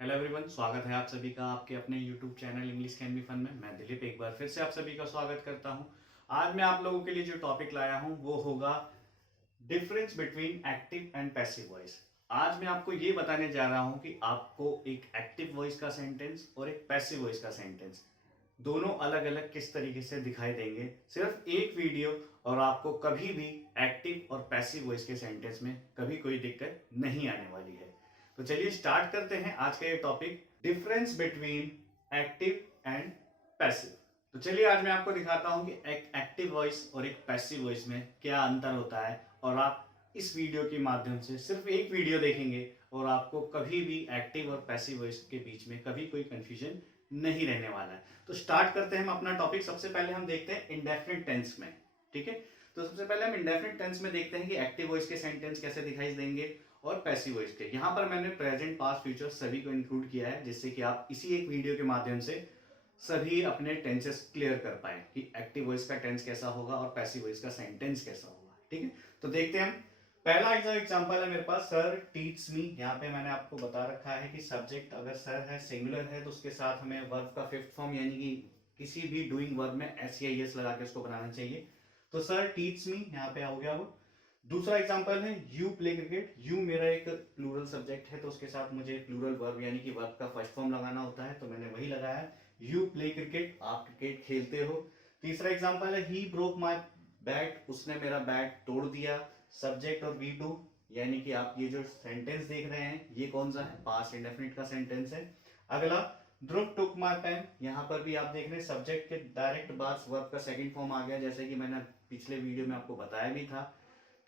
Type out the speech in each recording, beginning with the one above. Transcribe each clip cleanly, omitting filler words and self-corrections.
Hello everyone, स्वागत है आप सभी का आपके अपने YouTube channel English can be fun में। मैं दिलीप एक बार फिर से आप सभी का स्वागत करता हूं। आज मैं आप लोगों के लिए जो टॉपिक लाया हूं वो होगा difference between active and passive voice. आज मैं आपको ये बताने जा रहा हूं कि आपको एक एक्टिव वॉइस का सेंटेंस और एक पैसिव वॉइस का सेंटेंस दोनों अलग अलग किस तरीके से दिखाई देंगे सिर्फ एक वीडियो, और आपको कभी भी एक्टिव और पैसिव वॉइस के सेंटेंस में कभी कोई दिक्कत नहीं आने वाली है। तो चलिए स्टार्ट करते हैं आज का ये topic, difference between active and passive. तो चलिए आज मैं आपको दिखाता हूं कि एक एक्टिव वॉइस और एक पैसिव वॉइस में क्या अंतर होता है, और आप इस वीडियो के माध्यम से सिर्फ एक वीडियो देखेंगे और आपको कभी भी एक्टिव और पैसिव वॉइस के बीच में कभी कोई कंफ्यूजन नहीं रहने वाला है। तो स्टार्ट करते हैं हम अपना टॉपिक। सबसे पहले हम देखते हैं इंडेफिनिट टेंस में। ठीक है, तो सबसे पहले हम इंडेफिनिट टेंस में देखते हैं कि एक्टिव वॉइस के सेंटेंस कैसे दिखाई देंगे और पैसिव वॉइस के। यहाँ पर मैंने प्रेजेंट पास्ट फ्यूचर सभी को इंक्लूड किया है, जिससे कि आप इसी एक वीडियो के माध्यम से सभी अपने टेंसेस क्लियर कर पाए कि एक्टिव वॉइस का टेंस कैसा होगा और पैसिव वॉइस का सेंटेंस कैसा होगा। ठीक है, तो देखते हैं हम। पहला एग्जांपल है मेरे पास, सर टीच मी। यहाँ पे मैंने आपको बता रखा है कि सब्जेक्ट अगर सर है, सिंगुलर है, तो उसके साथ हमें वर्ब का फिफ्थ फॉर्म यानी कि किसी भी डूइंग वर्ब में एस या एस लगा के उसको बनाना चाहिए। तो सर टीच मी यहाँ पे हो गया वो। दूसरा एग्जांपल है यू प्ले क्रिकेट। यू मेरा एक प्लूरल सब्जेक्ट है, तो उसके साथ मुझे प्लूरल वर्ब यानी कि वर्ब का फर्स्ट फॉर्म लगाना होता है, तो मैंने वही लगाया, यू प्ले क्रिकेट, आप क्रिकेट खेलते हो। तीसरा एग्जांपल है ही ब्रोक माई बैट, उसने मेरा बैट तोड़ दिया। सब्जेक्ट और वी टू, यानी कि आप ये जो सेंटेंस देख रहे हैं ये कौन सा है, पास्ट इंडेफिनिट का सेंटेंस है। अगला ध्रुव टुक माई पेन, यहाँ पर भी आप देख रहे हैं सब्जेक्ट के डायरेक्ट बाद वर्ब का सेकंड फॉर्म आ गया, जैसे कि मैंने पिछले वीडियो में आपको बताया भी था।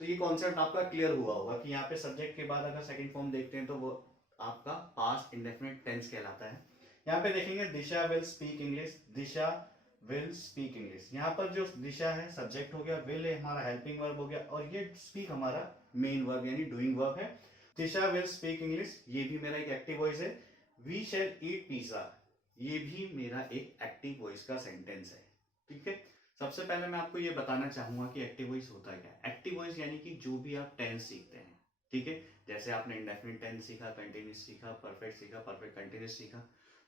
तो ये कॉन्सेप्ट आपका क्लियर हुआ होगा कि यहाँ पे सब्जेक्ट के बाद अगर सेकंड फॉर्म देखते हैं तो वो आपका पास्ट इंडेफिनिट टेंस कहलाता है। यहाँ पे देखेंगे Disha will speak English, Disha will speak English. यहाँ पर जो दिशा है सब्जेक्ट हो गया, विल हमारा हेल्पिंग वर्ब हो गया, और ये स्पीक हमारा मेन वर्ब यानी डूइंग वर्ब है। दिशा विल स्पीक इंग्लिश, ये भी मेरा एक एक्टिव वॉइस है। वी शैल ईट पिज्जा, ये भी मेरा एक एक्टिव वॉइस का सेंटेंस है। ठीक है, सबसे पहले मैं आपको ये बताना चाहूंगा कि एक्टिव वॉइस होता है क्या। एक्टिव वॉइस यानी कि जो भी आप टेंस सीखते हैं, ठीक है, जैसे आपने इंडेफिनिट टेंस सीखा, कंटिन्यूस सीखा, परफेक्ट सीखा, परफेक्ट कंटिन्यूस सीखा,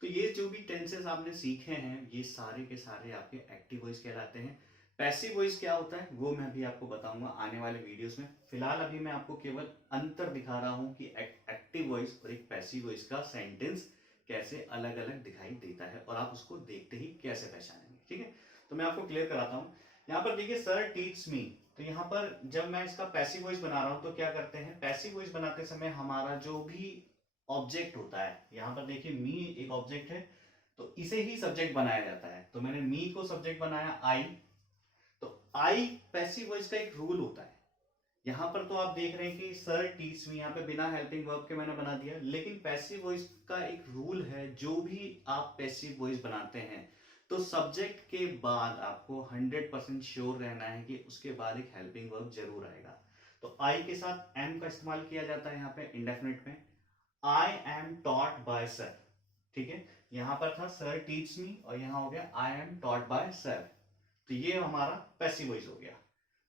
तो ये जो भी टेंसेस आपने सीखे हैं ये सारे के सारे आपके एक्टिव वॉइस कहलाते हैं। पैसिव वॉइस क्या होता है वो मैं भी आपको बताऊंगा आने वाले वीडियोस में। फिलहाल अभी मैं आपको केवल अंतर दिखा रहा हूं कि एक्टिव वॉइस और एक पैसिव वॉइस का सेंटेंस कैसे अलग अलग दिखाई देता है और आप उसको देखते ही कैसे पहचानेंगे। ठीक है, तो मैं आपको क्लियर कराता हूँ। यहाँ पर देखिए सर टीच मी, तो यहाँ पर जब मैं इसका पैसिव वॉइस बना रहा हूँ तो क्या करते हैं, पैसिव वॉइस बनाते समय हमारा जो भी ऑब्जेक्ट होता है, यहाँ पर देखिए मी एक ऑब्जेक्ट है, तो इसे ही सब्जेक्ट बनाया जाता है। तो मैंने मी को सब्जेक्ट बनाया आई, तो आई पैसिव वॉइस का एक रूल होता है। यहां पर तो आप देख रहे हैं कि सर टीच मी, यहाँ पे बिना हेल्पिंग वर्ब के मैंने बना दिया, लेकिन पैसिव वॉइस का एक रूल है, जो भी आप पैसिव वॉइस बनाते हैं तो सब्जेक्ट के बाद आपको 100% श्योर रहना है कि उसके बाद एक हेल्पिंग वर्ब जरूर आएगा। तो आई के साथ एम का इस्तेमाल किया जाता है यहाँ पे इंडेफिनिट में। I am taught by sir, ठीक है, यहां पर था सर टीच मी और यहां हो गया I am taught by sir, तो ये हमारा पैसिव वॉइस हो गया।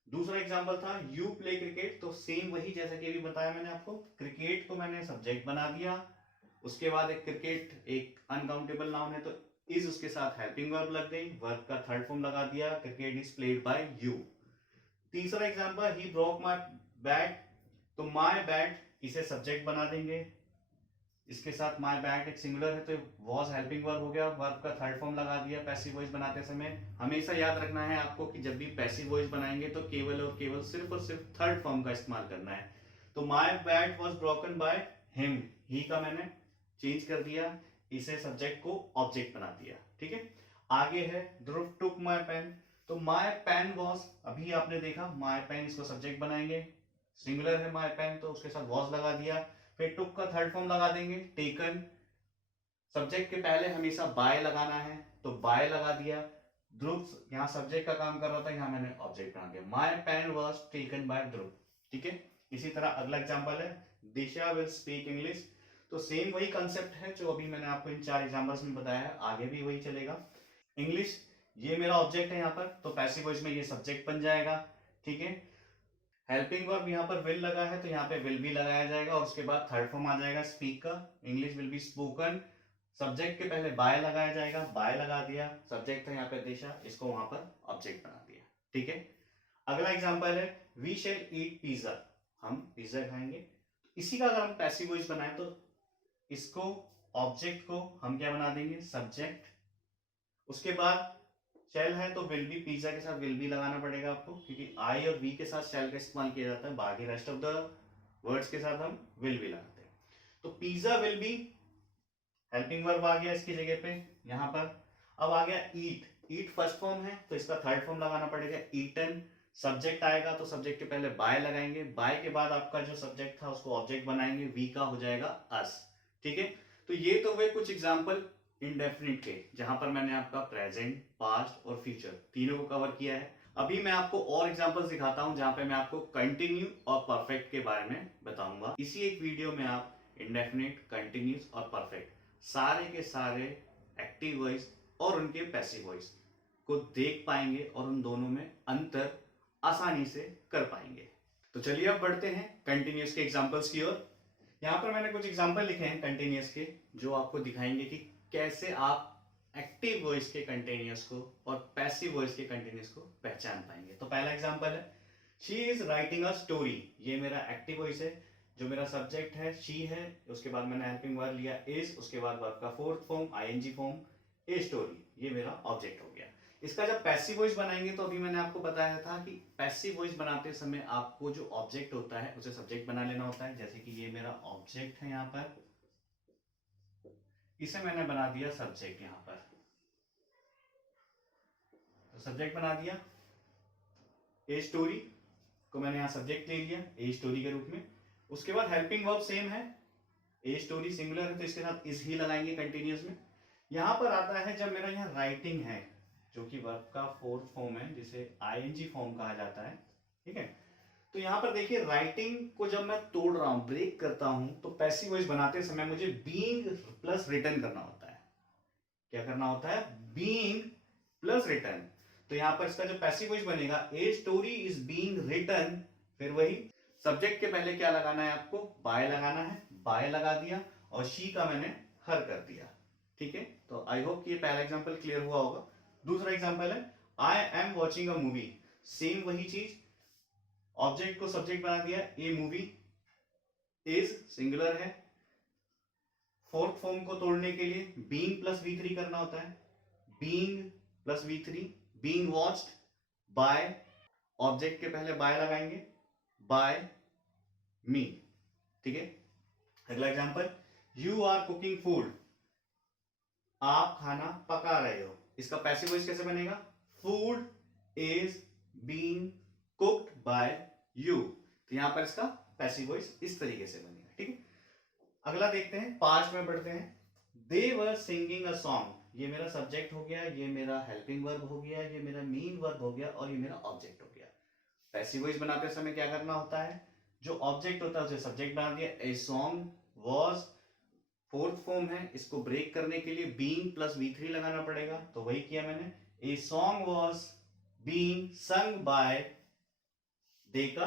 दूसरा एग्जांपल था यू प्ले क्रिकेट, तो सेम वही जैसा कि अभी बताया मैंने आपको, क्रिकेट को मैंने सब्जेक्ट बना दिया, उसके बाद एक क्रिकेट एक अनकाउंटेबल नाउन है, तो इज उसके साथ हेल्पिंग वर्ब लग गई, वर्ब का थर्ड फॉर्म लगा दिया, cricket is played by you. तीसरा example he broke my bat, तो माय बैट इसे सब्जेक्ट बना देंगे, इसके साथ माय बैट एक सिंगुलर है तो वॉज हेल्पिंग वर्ब हो गया, वर्ब का थर्ड फॉर्म लगा दिया। पैसिव वॉइस बनाते समय हमेशा याद रखना है आपको कि जब भी पैसिव वॉइस बनाएंगे तो केवल और केवल सिर्फ और सिर्फ थर्ड फॉर्म का इस्तेमाल करना है। तो my bat was broken by him, he का मैंने चेंज कर दिया, इसे सब्जेक्ट को ऑब्जेक्ट बना दिया। ठीक है, आगे है ध्रुव टुक माय पेन, तो माय पेन वॉज, अभी आपने देखा माय पेन इसको सब्जेक्ट बनाएंगे, सिंगुलर है माय पेन तो उसके साथ वॉज लगा दिया, फिर टुक का थर्ड फॉर्म लगा देंगे टेकन, सब्जेक्ट के पहले हमेशा बाय लगाना है तो बाय लगा दिया। ध्रुव यहाँ सब्जेक्ट का काम कर रहा था, यहाँ मैंने ऑब्जेक्ट बना दिया, my pen was taken by Dhruv. ठीक है, इसी तरह अगला एग्जांपल है दिशा विल स्पीक इंग्लिश, तो सेम वही कंसेप्ट है जो अभी मैंने आपको इन चार एग्जांपल्स में बताया है, आगे भी वही चलेगा। इंग्लिश ये मेरा ऑब्जेक्ट है यहाँ पर, तो पैसिव वॉइस में ये सब्जेक्ट बन जाएगा। ठीक है, हेल्पिंग वर्ब यहाँ पर विल लगा है तो यहाँ पे विल भी लगाया जाएगा और उसके बाद थर्ड फॉर्म आ जाएगा स्पीक का, English will be spoken. Subject के पहले बाय लगाया जाएगा, बाय लगा दिया, सब्जेक्ट था यहाँ पे दिशा, इसको वहां पर ऑब्जेक्ट बना दिया। ठीक है, अगला एग्जांपल है वी शेल ईट पिज्जा, हम पिज्जा खाएंगे। इसी का अगर हम पैसिव वॉइस बनाए तो इसको ऑब्जेक्ट को हम क्या बना देंगे, सब्जेक्ट। उसके बाद शेल है तो विल बी, पिज्जा के साथ विल बी लगाना पड़ेगा आपको, क्योंकि आई और वी के साथ शेल का इस्तेमाल किया जाता है, बाकी रेस्ट ऑफ द वर्ड्स के साथ हम विल बी लगाते हैं। तो pizza will be helping verb आ गया इसकी जगह पे यहां पर। अब आ गया ईट, ईट फर्स्ट फॉर्म है तो इसका थर्ड फॉर्म लगाना पड़ेगा ईटन। सब्जेक्ट आएगा तो सब्जेक्ट के पहले बाय लगाएंगे, बाय के बाद आपका जो सब्जेक्ट था उसको ऑब्जेक्ट बनाएंगे, वी का हो जाएगा अस। ठीक है, तो ये तो वे कुछ एग्जांपल इंडेफिनिट के, जहां पर मैंने आपका प्रेजेंट, पास्ट और फ्यूचर तीनों को कवर किया है। अभी मैं आपको और एग्जांपल्स दिखाता हूं जहां पे मैं आपको कंटिन्यू और परफेक्ट के बारे में बताऊंगा। इसी एक वीडियो में आप इंडेफिनिट, कंटिन्यूस और परफेक्ट सारे के सारे एक्टिव वॉइस और उनके पैसिव वॉइस को देख पाएंगे और उन दोनों में अंतर आसानी से कर पाएंगे। तो चलिए अब बढ़ते हैं कंटिन्यूस के एग्जांपल्स की ओर। यहाँ पर मैंने कुछ एग्जांपल लिखे हैं कंटिन्यूस के, जो आपको दिखाएंगे कि कैसे आप एक्टिव वॉइस के कंटिन्यूस को और पैसिव वॉइस के कंटिन्यूस को पहचान पाएंगे। तो पहला एग्जांपल है she is writing a story, ये मेरा एक्टिव वॉइस है, जो मेरा सब्जेक्ट है शी है, उसके बाद मैंने हेल्पिंग वर्ब लिया इज, उसके बाद वर्ब का fourth form ING form, a story, ये मेरा ऑब्जेक्ट हो गया। इसका जब पैसिव वॉइस बनाएंगे तो अभी मैंने आपको बताया था कि पैसिव वॉइस बनाते समय आपको जो ऑब्जेक्ट होता है उसे सब्जेक्ट बना लेना होता है। जैसे कि ये मेरा ऑब्जेक्ट है, यहाँ पर इसे मैंने बना दिया सब्जेक्ट, यहाँ पर तो सब्जेक्ट बना दिया। ए स्टोरी को मैंने यहाँ सब्जेक्ट ले लिया ए स्टोरी के रूप में। उसके बाद हेल्पिंग वर्ब सेम है, ए स्टोरी सिंगुलर है तो इसके साथ इज ही लगाएंगे कंटिन्यूस में। यहां पर आता है जब मेरा यहाँ राइटिंग है, जो कि वर्ब का फोर्थ फॉर्म है, जिसे आईएनजी फॉर्म कहा जाता है। ठीक है, तो यहां पर देखिए राइटिंग को जब मैं तोड़ रहा हूं, ब्रेक करता हूं, तो पैसिव वॉइस बनाते समय मुझे बीइंग प्लस रिटर्न करना होता है। क्या करना होता है, बीइंग प्लस रिटर्न। तो यहां पर इसका जो पैसिव वॉइस बनेगा a story is being return, फिर वही सब्जेक्ट के पहले क्या लगाना है आपको, बाय लगाना है, बाय लगा दिया और शी का मैंने हर कर दिया। ठीक है, तो आई होप कि ये पहला एग्जांपल क्लियर हुआ होगा। दूसरा एग्जांपल है I am watching a movie, same वही चीज, ऑब्जेक्ट को सब्जेक्ट बना दिया, ए मूवी, इज सिंगुलर है, फोर्थ फॉर्म को तोड़ने के लिए बीइंग प्लस V3 करना होता है, being plus V3, being watched by, object के पहले बाय लगाएंगे, बाय मी। ठीक है, अगला example you are cooking food, आप खाना पका रहे हो। इसका पैसिव वॉइस कैसे बनेगा, food is being cooked bye you. तो यहां पर इसका पैसिव वॉइस इस तरीके से बनेगा। ठीक है, अगला देखते हैं, पास्ट में बढ़ते हैं। दे वर सिंगिंग अ सॉन्ग, ये मेरा सब्जेक्ट हो गया, ये मेरा हेल्पिंग वर्ब हो गया, ये मेरा मेन वर्ब हो गया और ये मेरा ऑब्जेक्ट हो गया। पैसिव वॉइस बनाते समय क्या करना होता है, जो ऑब्जेक्ट होता है उसे सब्जेक्ट बना दिया, ए सॉन्ग वॉज फोर्थ फॉर्म है, इसको ब्रेक करने के लिए बीइंग प्लस V3 लगाना पड़ेगा, तो वही किया मैंने, a song was being sung by, they का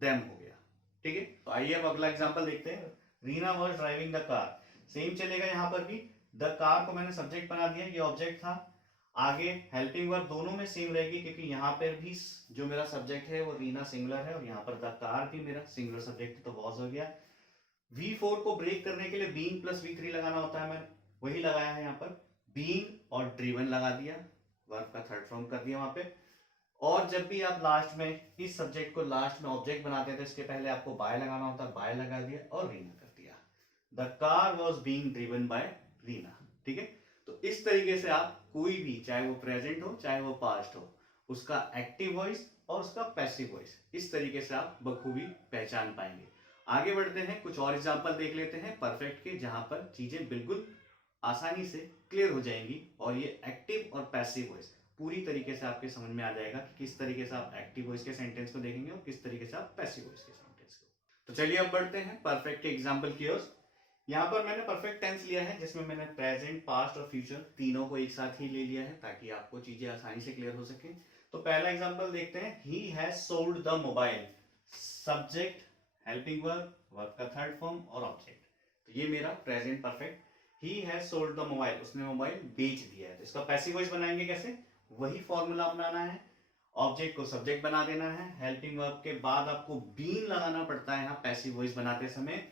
देम हो गया। ठीक है, तो आइए अब अगला एग्जांपल देखते हैं। Reena was driving the car, same चलेगा यहां पर भी, द कार को मैंने सब्जेक्ट बना दिया, ये ऑब्जेक्ट था, आगे हेल्पिंग वर्ब दोनों में सेम रहेगी, क्योंकि यहाँ पर भी जो मेरा सब्जेक्ट है वो रीना सिंगुलर है और यहाँ पर द कार भी मेरा सिंगुलर सब्जेक्ट है, तो वॉज हो गया। V4 को ब्रेक करने के लिए बीइंग प्लस V3 लगाना होता है, मैंने वही लगाया है यहाँ पर, बीइंग और ड्रिवन लगा दिया, वर्ब का थर्ड फॉर्म कर दिया वहां पे। और जब भी आप लास्ट में इस सब्जेक्ट को लास्ट में ऑब्जेक्ट बनाते हैं तो इसके पहले आपको बाय लगाना होता है, बाय लगा दिया और रीना कर दिया, the car was being driven by Reena. ठीक है, तो इस तरीके से आप कोई भी, चाहे वो प्रेजेंट हो चाहे वो पास्ट हो, उसका एक्टिव वॉइस और उसका पैसिव वॉइस इस तरीके से आप बखूबी पहचान पाएंगे। आगे बढ़ते हैं, कुछ और एग्जांपल देख लेते हैं परफेक्ट के, जहां पर चीजें बिल्कुल आसानी से क्लियर हो जाएंगी और ये एक्टिव और पैसिव वॉइस पूरी तरीके से आपके समझ में आ जाएगा कि किस तरीके से आप एक्टिव वॉइस के सेंटेंस को देखेंगे और किस तरीके से आप पैसिव वॉइस के सेंटेंस को। तो चलिए अब बढ़ते हैं परफेक्ट के एग्जाम्पल की ओर। यहाँ पर मैंने परफेक्ट टेंस लिया है, जिसमें मैंने प्रेजेंट, पास्ट और फ्यूचर तीनों को एक साथ ही ले लिया है ताकि आपको चीजें आसानी से क्लियर हो सके। तो पहला एग्जांपल देखते हैं, ही has sold the mobile, subject, helping verb, verb का थर्ड फॉर्म और ऑब्जेक्ट। तो ये मेरा present perfect. He has sold the mobile, उसने मोबाइल बेच दिया है। तो इसका पैसिव वॉइस बनाएंगे कैसे, वही फॉर्मूला अपनाना है। ऑब्जेक्ट को सब्जेक्ट बना देना है, हेल्पिंग वर्ब के बाद आपको बीन लगाना पड़ता है यहाँ पैसिव वॉइस बनाते समय,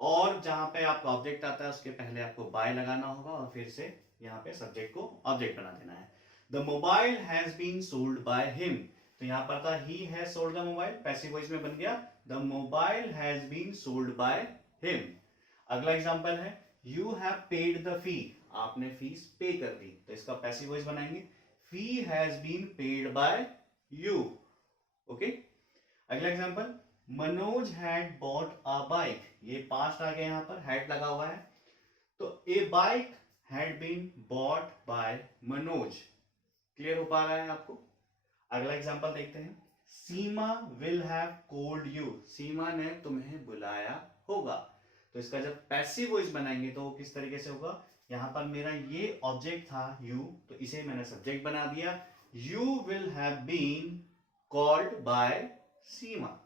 और जहां पे आपका ऑब्जेक्ट आता है उसके पहले आपको बाय लगाना होगा और फिर से यहाँ पे सब्जेक्ट को ऑब्जेक्ट बना देना है। The mobile has been sold by him, तो यहाँ पर था ही has sold the mobile, passive voice में बन गया the mobile has been sold by him. अगला एग्जांपल है you have paid the fee, आपने फीस पे कर दी, तो इसका पैसिव वॉइस बनाएंगे fee has been paid by you. Okay, अगला example Manoj had bought a bike, ये पास्ट आ गया, यहां पर हैड लगा हुआ है, तो a bike had been bought by Manoj. Clear हो पा रहा है आपको। अगला एग्जांपल देखते हैं Seema will have called you, Seema ने तुम्हें बुलाया होगा। तो इसका जब पैसिव वॉइस बनाएंगे तो किस तरीके से होगा, यहां पर मेरा ये ऑब्जेक्ट था यू, तो इसे मैंने सब्जेक्ट बना दिया, you will have been called by Seema.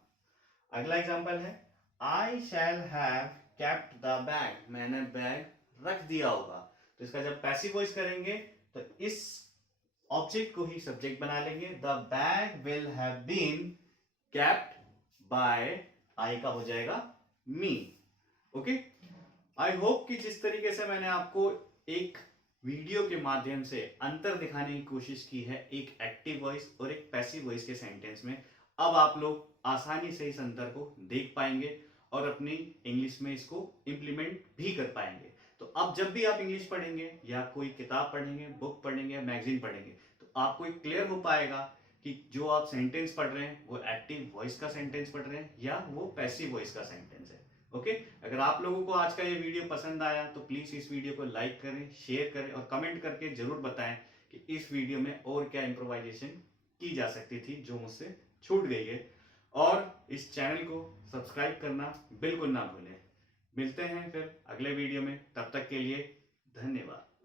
अगला एग्जांपल है I shall have kept the bag, मैंने बैग रख दिया होगा। तो इसका जब पैसिव वॉइस करेंगे तो इस ऑब्जेक्ट को ही सब्जेक्ट बना लेंगे, the bag will have been kept by, I का हो जाएगा मी। ओके, आई होप कि जिस तरीके से मैंने आपको एक वीडियो के माध्यम से अंतर दिखाने की कोशिश की है एक एक्टिव वॉइस और एक पैसिव वॉइस के सेंटेंस में, अब आप लोग आसानी से इस अंतर को देख पाएंगे और अपनी इंग्लिश में इसको इम्प्लीमेंट भी कर पाएंगे। तो अब जब भी आप इंग्लिश पढ़ेंगे या कोई किताब पढ़ेंगे, बुक पढ़ेंगे, मैगजीन पढ़ेंगे, तो आपको एक क्लियर हो पाएगा कि जो आप सेंटेंस पढ़ रहे हैं वो एक्टिव वॉइस का सेंटेंस पढ़ रहे हैं या वो पैसिव वॉइस का सेंटेंस है। ओके, अगर आप लोगों को आज का ये वीडियो पसंद आया तो प्लीज इस वीडियो को लाइक करें, शेयर करें और कमेंट करके जरूर बताएं कि इस वीडियो में और क्या इम्प्रोवाइजेशन की जा सकती थी जो मुझसे छूट गई है, और इस चैनल को सब्सक्राइब करना बिल्कुल ना भूलें। मिलते हैं फिर अगले वीडियो में, तब तक के लिए धन्यवाद।